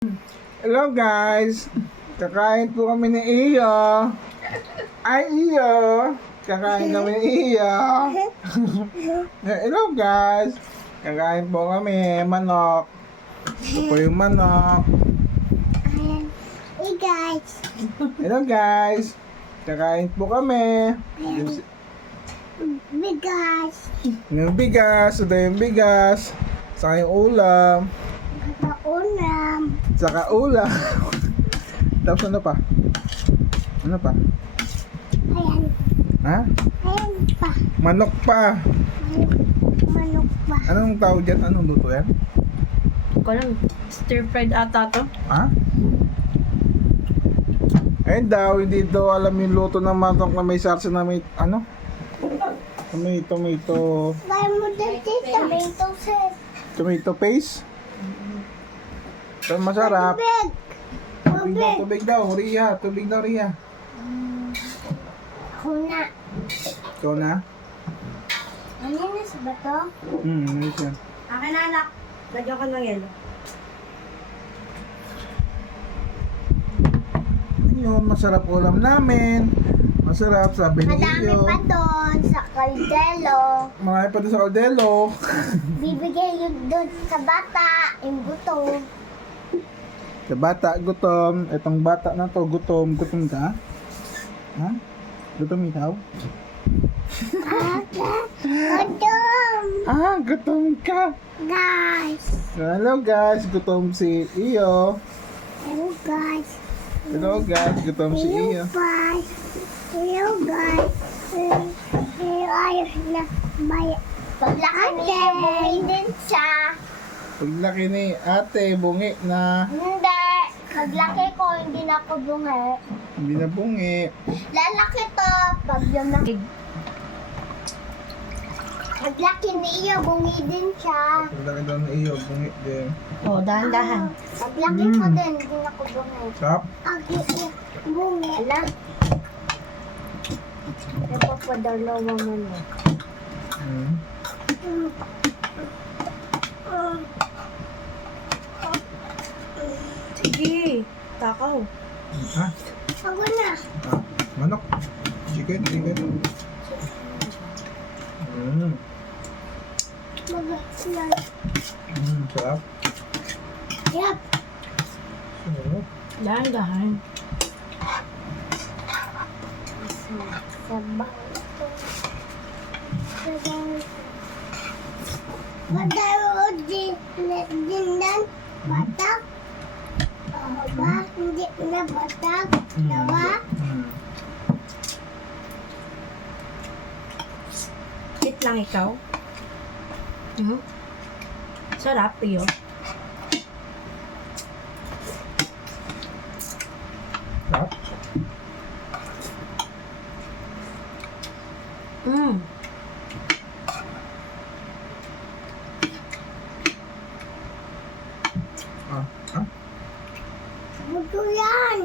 Hello guys! Kakain po kami ni Iyo. Ay Iyo! Kakain kami ni Iyo. Hello guys! Kakain po kami. Manok. Ito po yung manok. Hey guys! Hello guys! Kakain po kami. Bigas! Yung bigas. Ito yung bigas. Saka yung ulam. Kaulam! Saka ulam. Tapos ano pa? Ano pa? Ayan! Ha? Ayan pa! Manok pa. Manok pa! Anong tawag dyan? Anong luto yan? Ko lang, stir-fried ata to. Ha? Ayun daw, hindi daw alam yung luto ng manok na may sarsa na may, ano? Na may tomato, Kaya mo din dito! Tomato sauce! tomato paste? Pero masarap. Tubig! Tubig daw, Ria. Tubig daw, Ria. Ako na! Ikaw na? Ano na sa bato? Ayos yan. Akin na anak, lagyan ko ng yelo. Ayun, masarap ulam namin. Masarap, sabi ni Madami Iyo. pa doon sa kaldelo. Marami pa doon sa kaldelo. Bibigay yun doon sa bata. Yung buto. Sa bata, gutom. Itong bata na to, gutom. Gutom ka? Ha? Gutom ikaw? Madam! Ah, gutom ka. Guys! Hello guys, gutom si Iyo. Hello guys! Hello guys, gutom si Iyo. Guys! Hello guys! Ayos na may... Paglaki niya, bungi din siya. Paglaki ni ate, bungi na. Hindi. Paglaki ko, hindi na ako bungi. Hindi na bungi. Lalaki to. Pag lumaki. Paglaki ni iyo, bungi din siya. Paglaki daw ni Iyo, bungi din. Oh, dahan-dahan. Paglaki ko din, hindi na ako bungi. Sarap? Agi, bungi. Ala. Napapadalawa man mo. Mm. Sige, takaw. Ha? Ako na. Ah, manok. Chicken. Mag-slide. Sarap. Yap. Sarap. Dahan-dahan. Sabang ito. Sabang ito. Madaro din dan batak. Ba, hindi na batak. Dawa. Eat lang ikaw. Sarap, Iyo. Sarap. Ah, ah. Buto yan.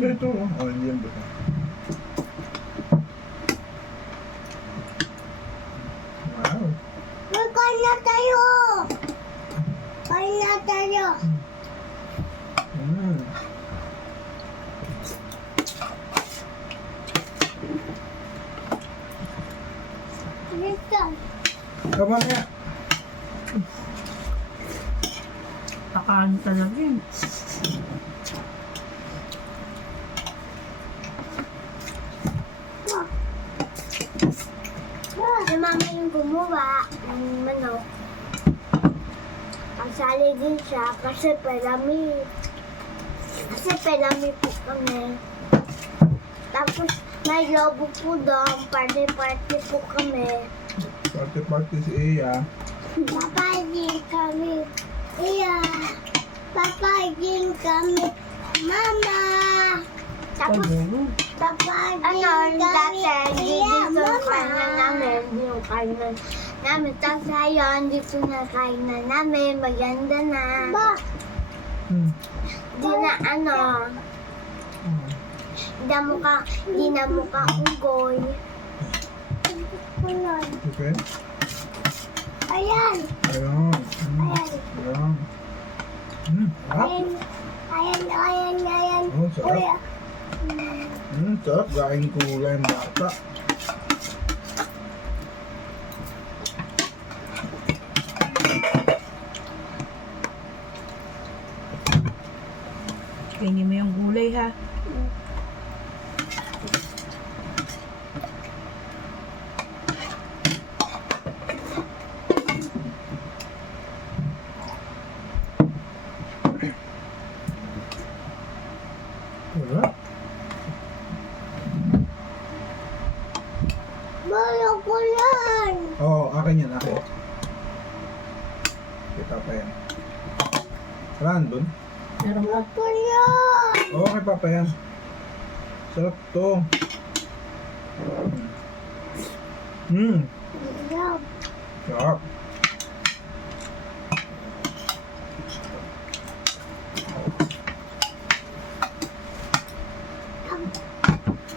Ito. Oh, hindi yan ba? Wow. Magkain na tayo. Kain na tayo. Mm. Dito. Come on, yeah. Takaan talaga yun. Si mama yung gumawa ng manok. Kasali din siya kasi pelami. Kasi pelami po kami. Tapos may lobo po doon. Party-party po kami. Party si Iya. Papagin kami. Iya. Papagin kami. Mama. Tapos papagin kami. Iya, mama. Yung kainan namin. Tapos ayun, dito na kainan namin. Maganda na. Di na ano. Di na mukha unggoy. Okay. Ayan. Ayun. Ayan. Ayun. Sarap. Ayan. Oh, sarap. Kuya. Sarap. Galing kulay ang bata. Kainin mo yung gulay ha. Sarap. Bala ko yan. Oo, akin yan, akin. Kita pa yan. Saan dun? Meron ka. Ko yan. Oo, kay Papa yan. Sarap to. Sarap.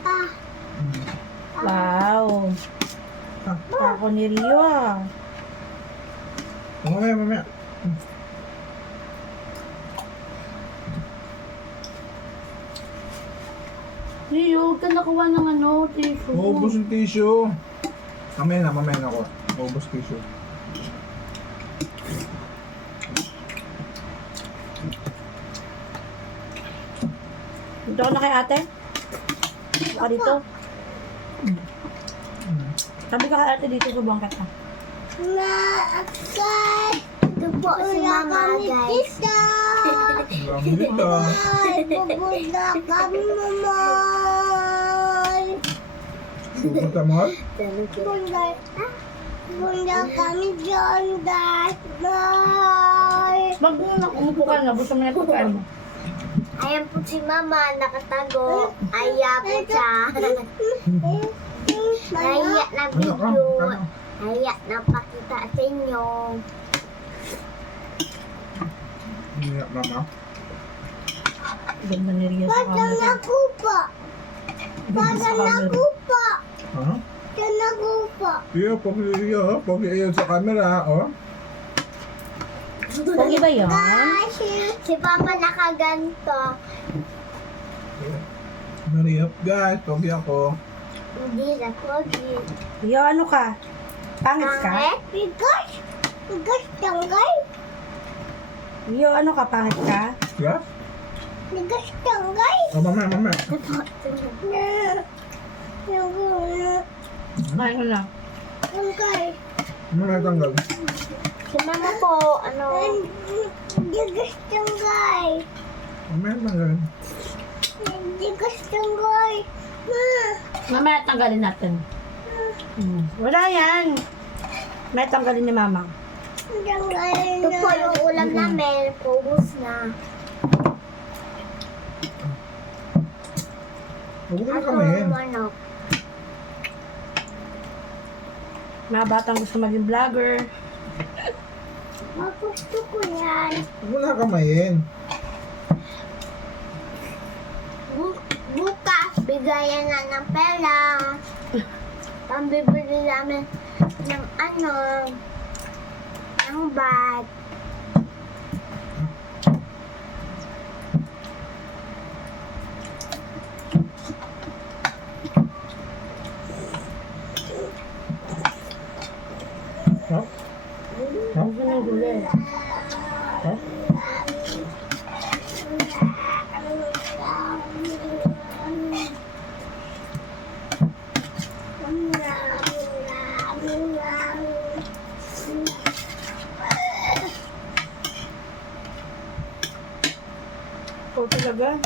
Ah, Wow. Ah. Ako ni Rio ah. Mamaya. Rio, huwag ka nakuha ng tissue. Maubos yung tissue. Mamaya na ako. Maubos tissue. Dito ako na kay ate. Ako dito. Sabi ka kay ate dito sa bangkat ha. Nakakay. Ito po si Mama, guys. Marami dito. Pupunta kami, Mamay. Pupunta mo? Punta kami dyan, guys. Bye. Umupo ka na, gusto mo na pagkain mo. Ayan po si Mama, nakatago. Aya po siya. Naiya na video. Naiya na pakita sa inyo. Hindi, Mama. Ganda ni Rio sa camera. Nakupa. Ganda sa camera. Nakupa. Ha? Nakupa. Iyo, pogi iyon sa camera, oh. Pogi ba yan? Si Mama nakaganto. Hurry up, guys. Pogi ako. Hindi na pogi. Rio, ano ka? Pangit ka? Bigas. Bigas tanggay. Rio, ano ka? Pangit ka? Yes? Bigas tanggay. Oh, mamaya. Kain ko na. Tanggay. Mamaya tanggal. Si Mama po, bigas tanggay. Mamaya tanggal. Bigas tanggay. Mamaya tanggalin natin. Wala yan. May tanggalin ni mama. Ito po yung ulam namin. Pubos na. Huwag mo na Ako kamayin. manok. Mga batang gusto maging vlogger. Gusto ko yan. Huwag mo na kamayin. Bukas, bigayan na ng pera. Pambibili namin ng ng bag. Ha? Gusto ng gulay. Ha? O talaga.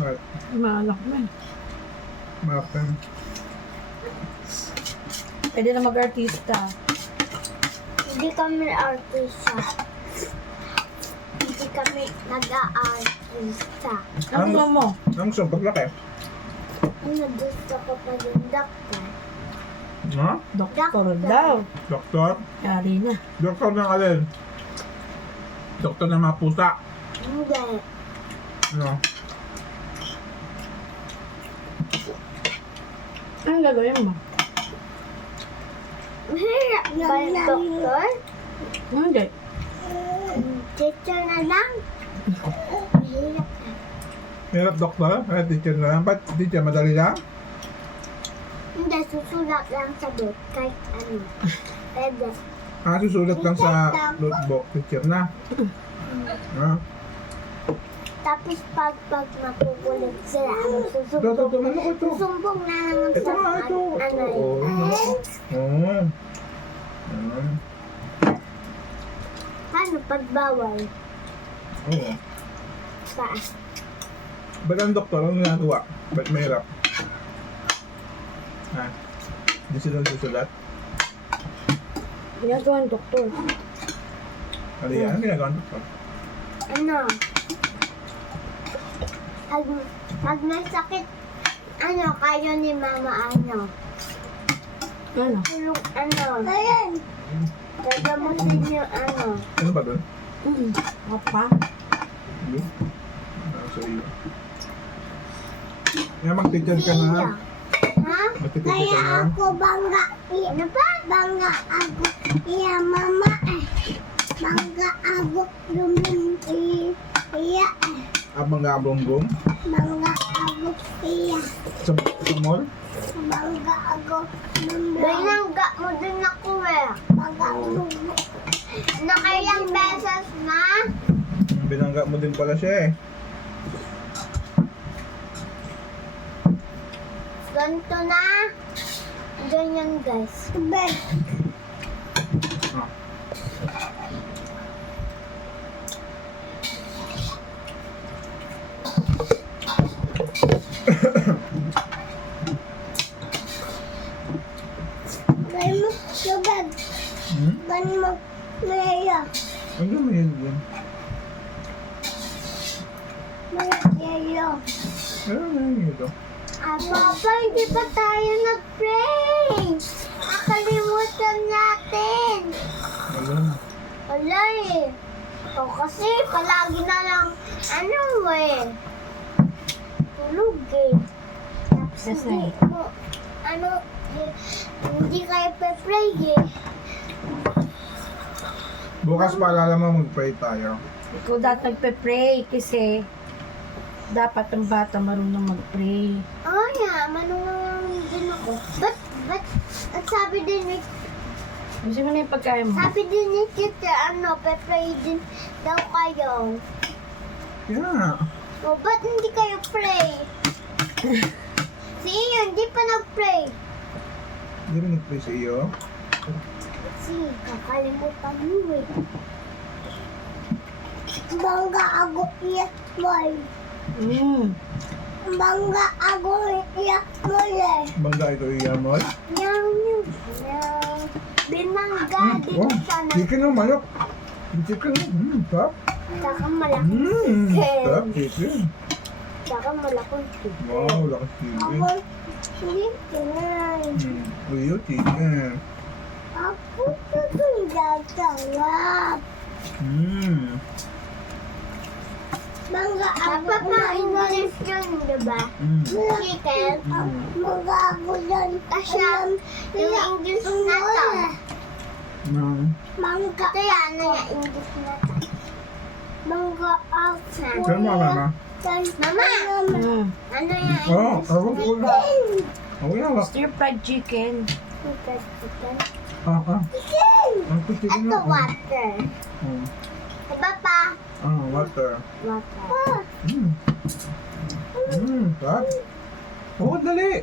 Bakit? Maalak mo eh. Bakit? Pwede na mag-artista. Hindi kami artista. Hindi kami nag-aartista. Ano gusto mo? Ang gusto, paglaki. Ano gusto ko pa yung doktor? Ha? Doktor daw. Doktor? Yari na. Doktor ng alin? Doktor ng mga pusa. Hindi. Ano? Anong gagawin mo? Mahirap ba yung doktor? Hindi. Teacher na lang. Mahirap na. Hirap doktor? Kaya teacher na lang. Ba't teacher madali lang? Hindi, susulat lang sa book. Kahit ano. Pwede. Susulat lang sa notebook. Teacher na. Ha? Tapos pag makukulit sila, Ito, susumbong. ano ko ito? Susumbong na naman Ito sa nga, ito. ano Oo. Oo. Paano pag bawal? Oo. Saan? Ba't ang doktor? Ano ginagawa? Ba't mahirap? Ha? Hindi sila susulat? Ginagawa ng doktor. Ano yan? Ano ginagawa ng doktor? Ano? Pag may sakit, ano, kayo ni mama, ano? Ano? Tulong, ano? Ayan! Gagamutin yung ano. Ano ba doon? Apa? Iyo? Sa iyo. Kaya mag-teacher ka Iya. na. Ha? Mag-teacher ka na. bangga. Ano ba? Bangga ako. Iya, mama eh. Bangga ako. Iya eh. Abang nga bonggong. Bangga ako. Iya. Sa mall. Bangga ako. Binangga mo din ako eh. Bangga ako. Nakailang beses na? Binangga mo din pala siya eh. Ganito na. Ganyan guys. Ben. Ah. Gawin mo, subag. Gawin mo, Maya. Ano mo yun? Maya. Ano na yun ito? Papa, hindi ba tayo nag-pray? Nakalimutan natin. Ano? Wala eh. O kasi palagi na lang, ano eh. Tulog eh. Tapos Kasi? hindi mo, ano, hindi kayo pe-pray eh. Bukas paalala mo mag-pray tayo. Ikaw dapat nagpe-pray kasi dapat ang bata marunong mag-pray. Oo nga, manungang din ako. But, at sabi din ni, Gusto mo na yung pagkain mo? sabi din ni teacher, ano, pe-pray din daw kayo. Yeah. O, ba't hindi kayo pray? Si Iyo, hindi pa nag-pray. Hindi rin nag-pray sa iyo. Kasi, kakalimutan mo eh. Bangga ako iyak boy. Bangga ako iyak boy eh. Bangga ito iya mo. Yang. Binangga din Wow. sana. Chicken ng manok. Chicken. Sarap. Saka malaking Sarap chicken. chicken. Saka malaking chicken. Wow, lakas chicken. Chicken. Uyo, chicken. Ako sarap. Bangga ako. Papa, English yun, diba? Chicken. Bangga ako dyan. Kasi yung English na to. Bangga. Kaya ano yung English na to? Bangga ako. Saan mo, mama? Mama! Ano yung Oh, English ako na po na. Ako yan, wak. Stir fried chicken. Chicken. Ang chicken Ito na. water. Diba pa? Water. Water. Sarap. Oo, dali.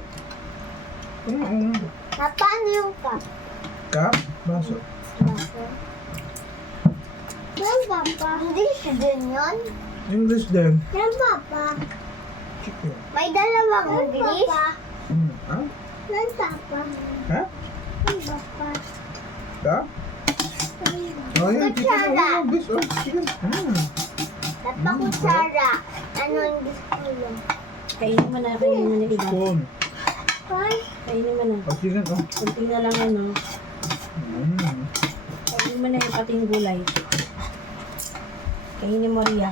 Paano yung cup? Cup, baso. Water. Yan, Papa. Hindi siya din yun. English din. Yan, Papa. Chicken. May dalawang English. Ha? Yan, Papa. Ha? Yan, Papa. Cup? Oh, yan, chicken. Kutsara. Oh, this, oh, chicken. Tapa kutsara. Ano yung gusto mo? Kainin mo na, kainin mo na iba. Spoon. Ay, Kainin mo na. Oh, chicken, oh. Kunti na lang ano. Kainin mo na yung pating gulay. Kainin mo Ria.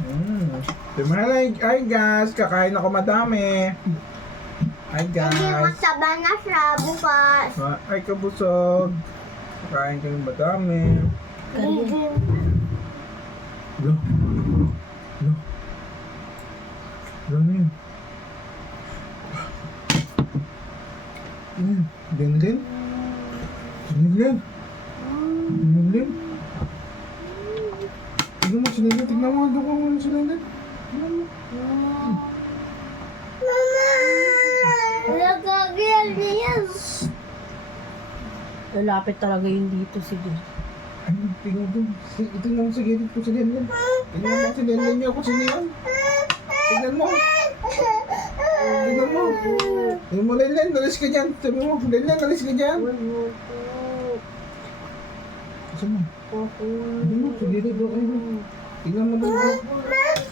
Hi guys, kakain ako madami. Hi Hindi guys. masaba na siya bukas. Ay kabusog. Kakain kami madami. Hindi. Lo. Lo. Lo na yun. Dinlin. Dinlin. Dinlin. Tignan mo si Linlin. Tignan mo. Doon ko muna si Linlin. Mama! Nagagyan niya. Lalapit talaga yun dito, sige. Ay, tingnan doon. Tingnan mo sa gilid ko si Linlin. Tingnan mo si Linlin niya kung sino yan. Tingnan mo. Tingnan mo. Tingnan mo, Linlin. Nalis ka dyan. Sabi mo, Linlin, nalis ka dyan. Saan mo? Tingnan mo, sa gilid doon. Ay, tingnan mo doon.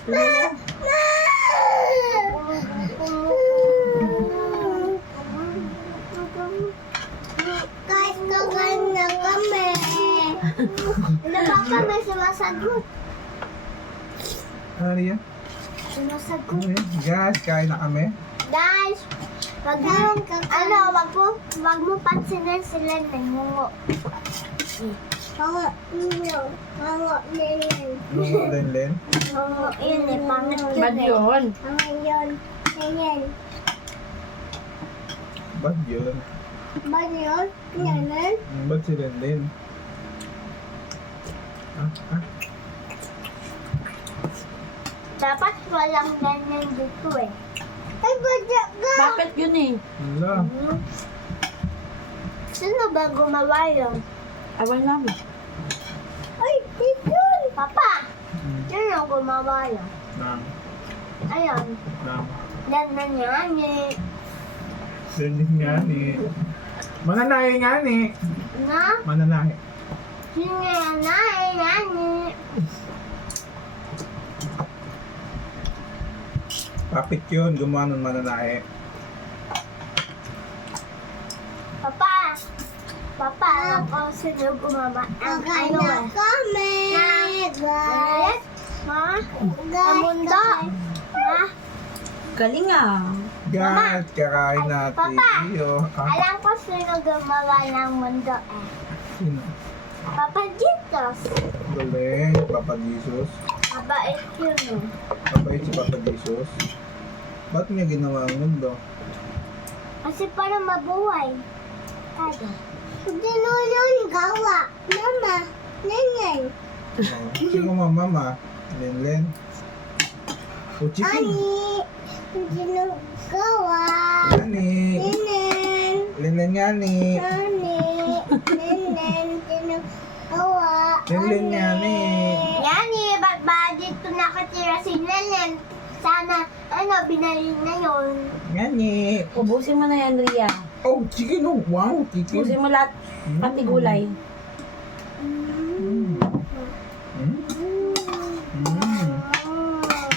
Tingnan mo. Kahit kagain na kami. Ano ba kami sumasagot? Ano yan? Sumasagot. Ano yan? Guys, kain na kami. Guys, wag mo pansinin sila nangungo. Pango, pango, ganyan. Lungo, Linlin. Pango, yun eh, pangit yun Bad eh. yun. Pango yun, ganyan. Ba't yun? Ba yun? Ganyan? Ba't si Linlin? Dapat walang ganyan dito eh. Ay, badya ka! Bakit yun eh? Wala. Sino ba gumawa yun? Awal namin. Ay, dito! Papa! Sino gumawa yun? Nang. Ayun. Nang. Ganyan yan eh. Linlin nga ni. Mananahe nga ni. Na? Mananahe. Sino yan na eh, yan eh. Papit yun. Gumawa ng mananahe. Papa! Papa, ako sino gumawa? Ang ano eh? Kami! Guys! Ma? Ang mundo! Ma? Galing ah. Guys, kakain natin. Papa! Iyo. Alam ko sino gumawa ng mundo eh. Sino? Papa Jesus! Galing. Papa Jesus. Mabait yun eh. Mabait si Papa Jesus. Ba't niya ginawa ang mundo? Kasi para mabuhay. Kada. Sino yun gawa? Mama, nanyan. Sino mo, Mama? Linlin? O chicken? Sino gawa? Nani? Nenen. Linlin nga ni. Nani. Nenen. Sino gawa? Linlin nga ni. Yani, ba't ba dito nakatira si Nenen? Sana, binalik na yun. Nga ni. Ubusin mo na yan, Ria. Oh, chicken oh. Wow, chicken. Ubusin mo lahat. Pati gulay. Mm.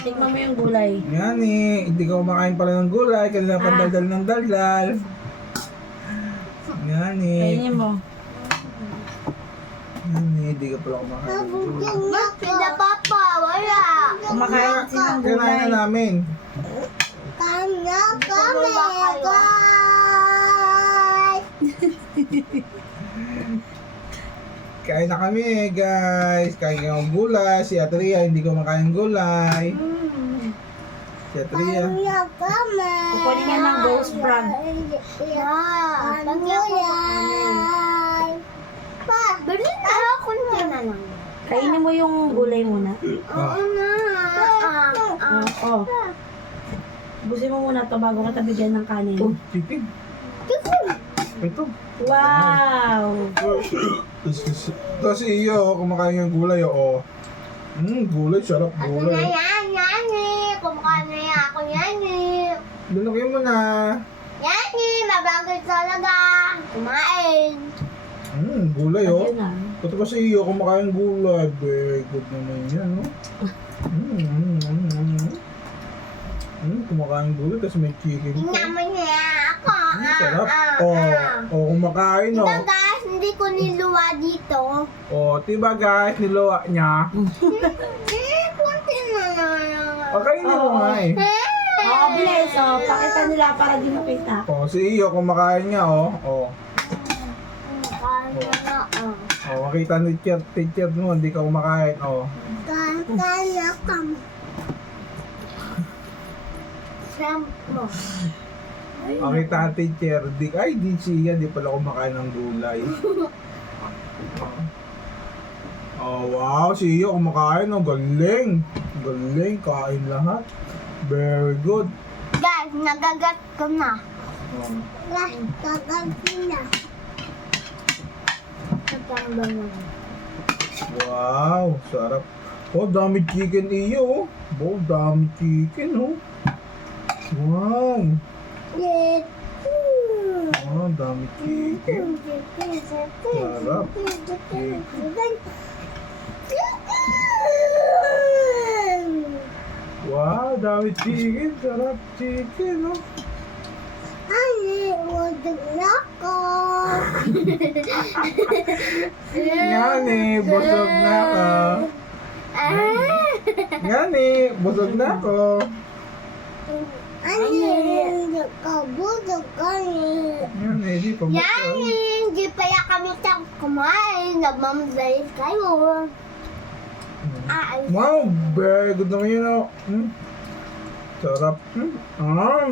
Tikman mo yung gulay. Nga ni. Hindi ka kumakain pala ng gulay. Kanina pa daldal ng daldal. Nga ni. Kainin mo. Nga ni. Hindi ka pala kumakain ng gulay. Sila papa, wala. Kumakain sila ng Kinain gulay. na namin. Kami, guys. Kain na kami guys. Kain ka ng gulay. Si Atria hindi ko makain ng gulay. Si Atria. Kukunin nga ng ghost frog. Pa, bali na ako na lang. Kainin mo yung gulay muna. Oo na. Oo. Ubusin mo muna to bago ka bigyan ng kanin. Oh, chicken. Ito. Wow! Tapos iyo, kumakain ng gulay, oo. Gulay, sarap Ako na gulay. yan, yani. Kumakain na yan ako, yani. Lunukin mo na. Yani, mabagay talaga. Kumain. Gulay, oh. Ayun na. Pati kasi iyo, kumakain ng gulay. Very good naman yan, no? Kumakain ng gulay, tapos may chicken. Tingnan mo niya ako. Sarap. Kumakain, oh. Ito guys, hindi ko niluwa dito. Diba guys, niluwa niya. Kunti na lang. Pakainin mo nga eh. Oo, bilis. Oh, pakita nila para di makita. Oh, si Iyo kumakain nga oh. Oh. Kano na, Oh, makita ni teacher mo, hindi ka kumakain. Oh. Kano ka. Sampo. Makita ang teacher, di siya, di pala kumakain ng gulay. Oh, wow, si Iyo kumakain. Oh, galing. Galing, kain lahat. Very good. Guys, nagagat ko na. Oh. Guys, nagagat ko na. Natanggal na. Wow, sarap. Oh, dami chicken Iyo. Oh, dami chicken oh. Wow. Yes. Oh, dami chicken. Sarap. Wow, dami chicken. Sarap chicken oh. Ani, wadag na ko. Yan eh, busog na ako. Yan eh, busog na ako. Ani, hindi ka budog ka ni. Yan eh, di pa busog. Yan, hindi pa ya kami kumain. Nagmamadalit kayo. Wow, very good naman yun oh. Sarap.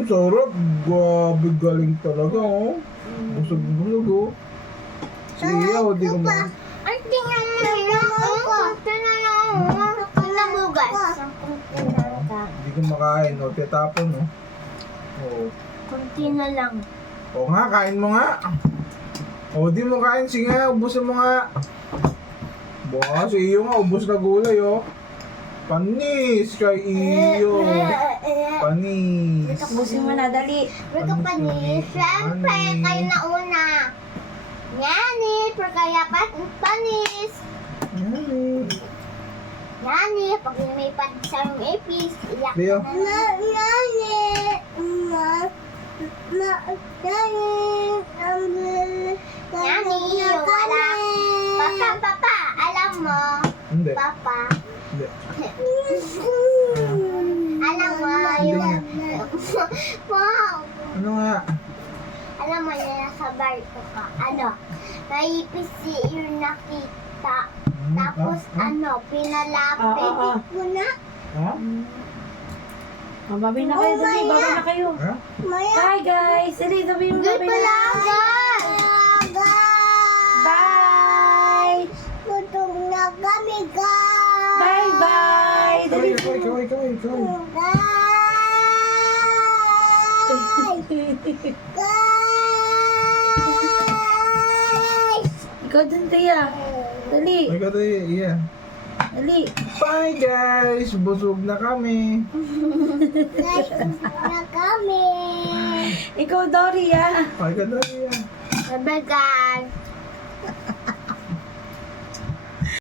Sarap. Grabe galing talaga oh. Busog-busog oh. Siya oh, di ko ma... Ay, tingnan mo lang. Tingnan mo guys. Di ko makain oh. Tetapon oh. Oh. Kunti na lang. O nga, kain mo nga. O, di mo kain. Sige nga, ubusin mo nga. Buka, si Iyo nga, ubus na gulay oh. Panis kay Iyo. Panis. Ubusin mo na, dali. Wala pa ni. Siyempre, kayo na una. Nyani, pero kaya panis. Nyani, pag may panis sa yung ipis, iyak Leo. ka na. Nyani, Nyani, wala. Papa, alam mo. Hindi. Papa. Hindi. Alam mo, yung... Wow! Ano nga? Alam mo, nasa barko ka. Ano? Naipis yung nakita. Tapos, pinalapit. Ko na. Ha? Oh, babay na kayo, dali. Babay na kayo. Ha? Hi guys! Dali, sabihin mo babay na. Palaga! Bye! Putong na kami, guys! Bye-bye! Dali. Kaway. Guys! Ikaw din, Tia. Dali. Ay, kata iya. Dali. Bye guys! Busog na kami. Guys, na kami! Ikaw, Dory, ah. Ay, kata iya. Bye-bye, guys!